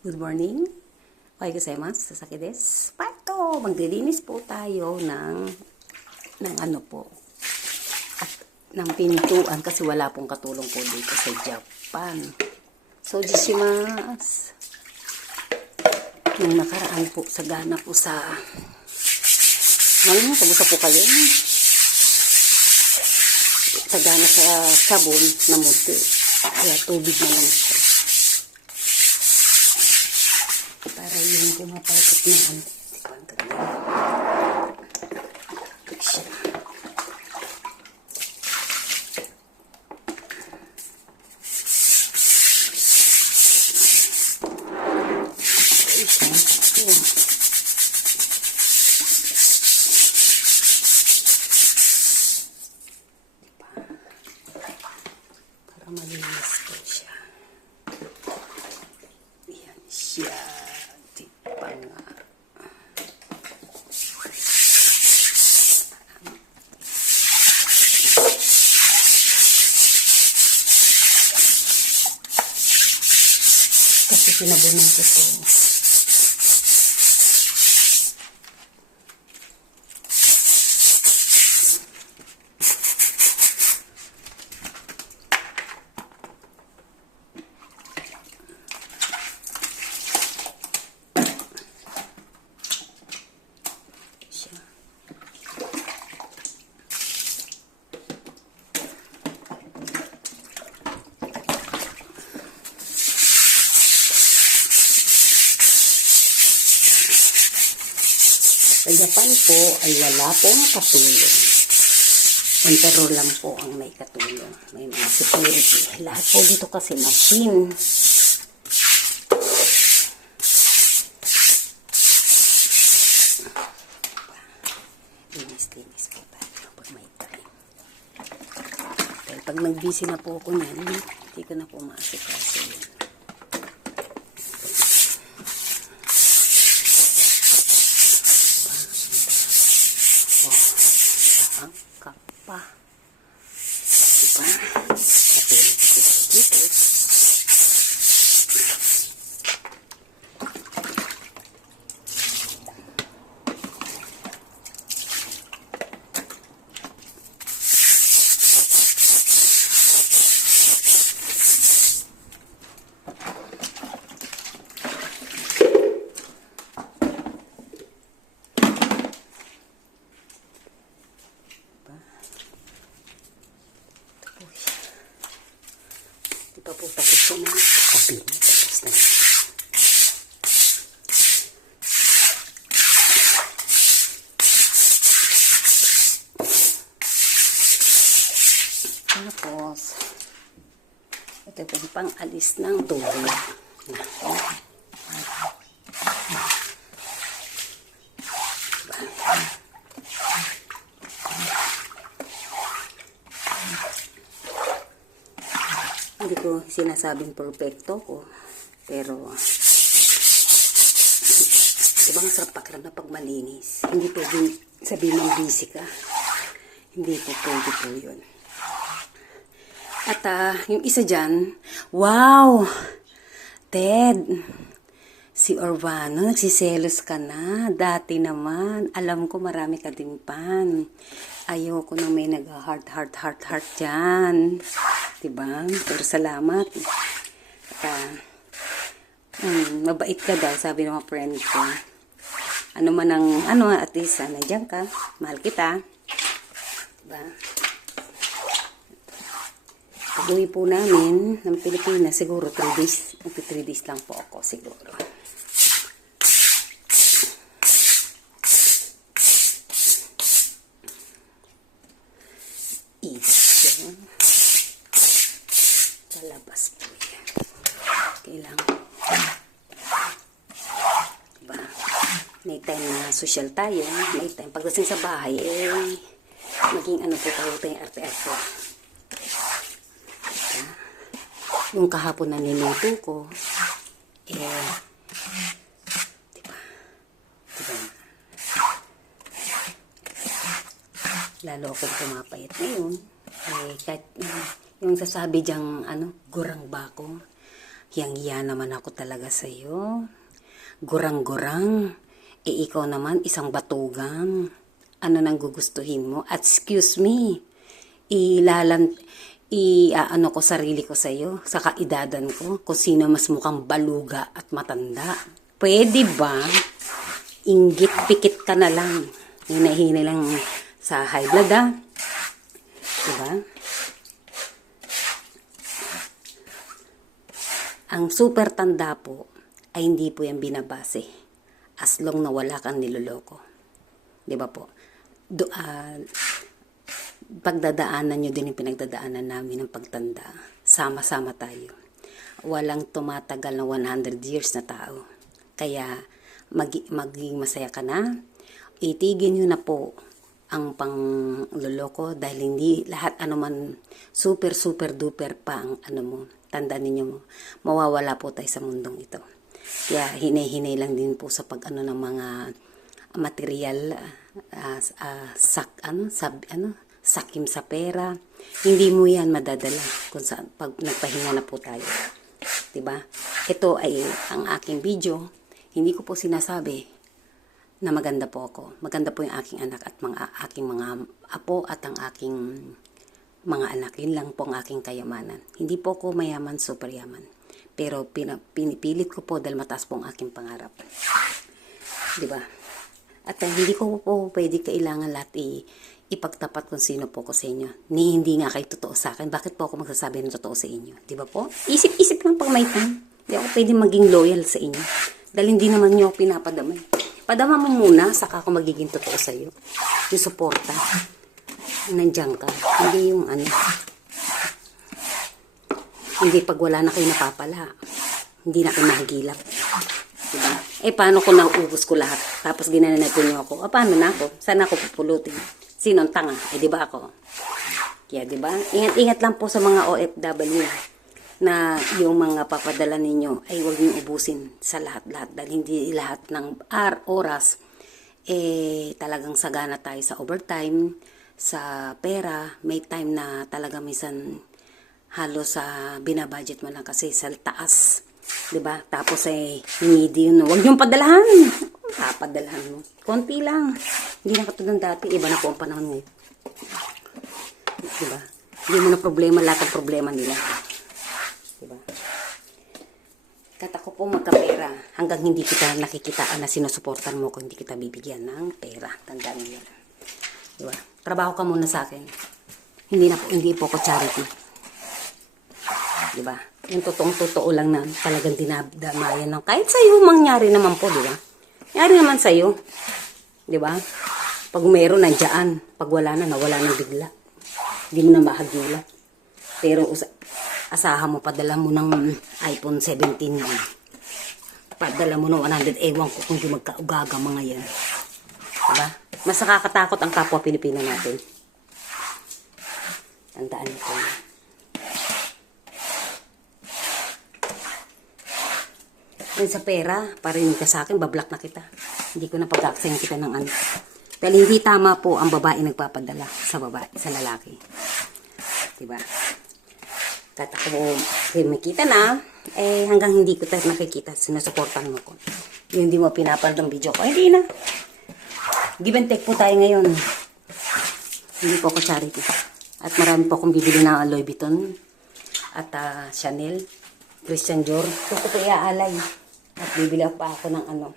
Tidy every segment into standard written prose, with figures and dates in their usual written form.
Good morning. Okay, gozaimasu. Sasaki desu. Pato! Maglilinis po tayo ng ano po. Ng pintuan kasi wala pong katulong po dito sa Japan. So, jishimasu. Nung nakaraan po, sagana po sa kamusta po kayo? Sagana sa sabon na muti. Kaya tubig na lang siya. Para yung pumapasok na ano. Diba, ang ganda. Siya. Para malinis po siya. Yan siya. Diba nga. Kasi sinabunan ko to. Sa Japan po ay wala pong katulong. Emperor lang po ang may katulong. May mga security. Lahat po dito kasi machine. Linis po tayo pag may time. Dahil pag nag-busy na po ako niyan, hindi ko na po maasikaso yun. Kapa. Diba? Katulog ko dito. Di pa po tapos siya na tabi. Tapos na. Tapos, ito po pang-alis ng tubig. Hindi ko sinasabing perfecto ko. Pero, diba ang sarap pakiram na pag malinis. Hindi pwedeng sabihin ng busy ka. Hindi po pwede po yun. At yung isa dyan, wow! Ted, si Orvano, nagsiselos ka na. Dati naman, alam ko marami ka din pan. Ayoko na may nag-heart dyan. Diba? Pero salamat. At, mabait ka daw, sabi ng mga friend ko. Ano man ang, at least, nandiyan ka. Mahal kita. Diba? Pag-uwi po namin ng Pilipinas, siguro 3 days. 3 days lang po ako, siguro. Sa labas po yan. Kailangan. Diba? May time na social tayo. May time. Pagdating sa bahay, maging po tayo tayong arte-arte. Diba? Yung kahapon na niluto ko, diba? Diba? Lalo akong pumapayat ngayon. Kahit yung sasabi diyang gurang bako, Hiyang-hiya naman ako talaga sa'yo. Gurang-gurang. Ikaw naman, isang batugang. Ano nang gugustuhin mo? At excuse me, ano ko sarili ko sa'yo, sa kaidadan ko, kung sino mas mukhang baluga at matanda. Pwede ba? Inggit, pikit ka na lang. Hinahinay lang sa high blood, ha? Diba? Ang super tanda po ay hindi po yan binabase as long na wala kang niloloko. Diba po? Pagdadaanan nyo din yung pinagdadaanan namin ng pagtanda. Sama-sama tayo. Walang tumatagal na 100 years na tao. Kaya maging masaya ka na. Itigin nyo na po ang pangloloko dahil hindi lahat anuman super duper pa ang ano mo. Tandaan ninyo mo, mawawala po tayo sa mundong ito. Kaya hinay-hinay lang din po sa pag ano ng mga material, sakim sa pera. Hindi mo yan madadala kung saan pag nagpahinga na po tayo. Diba? Ito ay ang aking video. Hindi ko po sinasabi na maganda po ako. Maganda po yung aking anak at aking mga apo at ang aking mga anak. Yun lang po ang aking kayamanan. Hindi po ako mayaman, super yaman. Pero pinipilit ko po dahil mataas po ang aking pangarap. Diba? At hindi ko po pwede kailangan lahat ipagtapat kung sino po ko sa inyo. Hindi nga kayo totoo sa akin. Bakit po ako magsasabi ng totoo sa inyo? Diba po? Isip-isip lang pag may time. Hindi ako pwede maging loyal sa inyo. Dahil hindi naman nyo ako pinapadamay. Padama mo muna, saka ako magiging totoo sa iyo. Yung suporta. Nandiyan ka. Hindi yung ano. Hindi pag wala na kayo napapala. Hindi na kayo mahagilap. Diba? Paano kung nauubos ko lahat? Tapos ginananatin nyo ako. Paano na ako? Saan ako pupulutin? Sinong tanga? Diba ako? Kaya diba? Ingat-ingat lang po sa mga OFW na yung mga papadala ninyo ay huwag nyo ubusin sa lahat-lahat. Dahil hindi lahat ng oras talagang sagana tayo sa overtime, sa pera. May time na talaga minsan halos sa binabudget mo lang kasi sa taas. Diba? Tapos hindi yun. Huwag niyong padalahan. Papadalahan mo. Konti lang. Hindi na katulad dati. Iba na po ang panahon ngayon. Diba? Hindi mo na problema. Lahat ng problema nila. Diba? Kat ako po magkapera. Hanggang hindi kita nakikitaan na sinusuportan mo kung hindi kita bibigyan ng pera. Tandaan mo yan. Diba? Trabaho ka muna sa akin. Hindi po ako charity. Diba? Yung totoo lang na talagang dinadamayan ng kahit sa'yo mangyari naman po, diba? Nangyari naman sa'yo. Diba? Pag meron, nandiyan. Pag wala na, nawala na bigla. Hindi mo na mahagila. Pero asahan mo, padala mo ng iPhone 17 mo. Padala mo ng 100, ewan ko kung di magkaugaga mga yan. Diba? Mas nakakatakot ang kapwa Pilipino natin. Tandaan ito. Sa pera, parinig ka sa akin, bablock na kita. Hindi ko na pag-aksayin kita ng ano. Dahil hindi tama po ang babae nagpapadala sa babae, sa lalaki. Diba? Kahit ako makita na, hanggang hindi ko tayo nakikita, sinusuportan mo ko. Yung hindi mo pinapanood ng video ko, hindi na. Give and take po tayo ngayon. Hindi po ako charity. At marami po akong bibili na Louis Vuitton at Chanel, Christian Dior. Gusto ko iaalay. At bibili pa ako ng ano.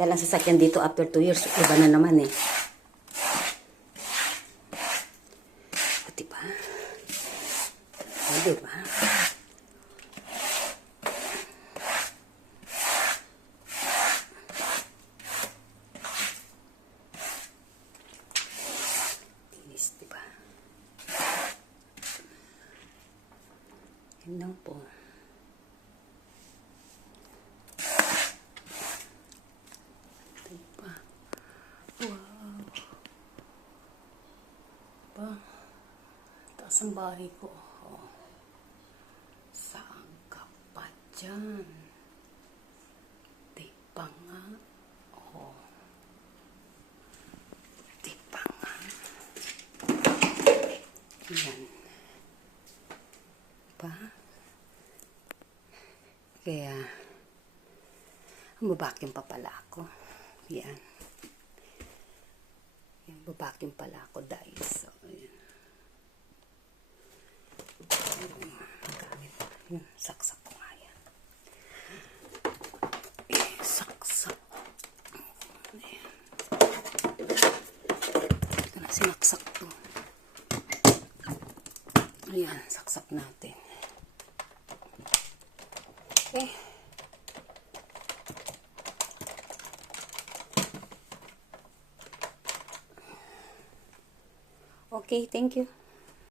Dahil ang sasakyan dito after 2 years, iba na naman At diba? Diba? Tinis, diba? Yun lang po. Taas ang bahay ko. Saan ka pa dyan? Di pa nga. Di pa nga. Yan. Pa? Babacuum pa pala ako. Yan. Yan, babacuum pala ako, guys. So, yan. Yun, saksak ko nga yan. Saksak. Ayan. Ito na, sinaksak to. Ayan, saksak natin. Okay. Okay, thank you.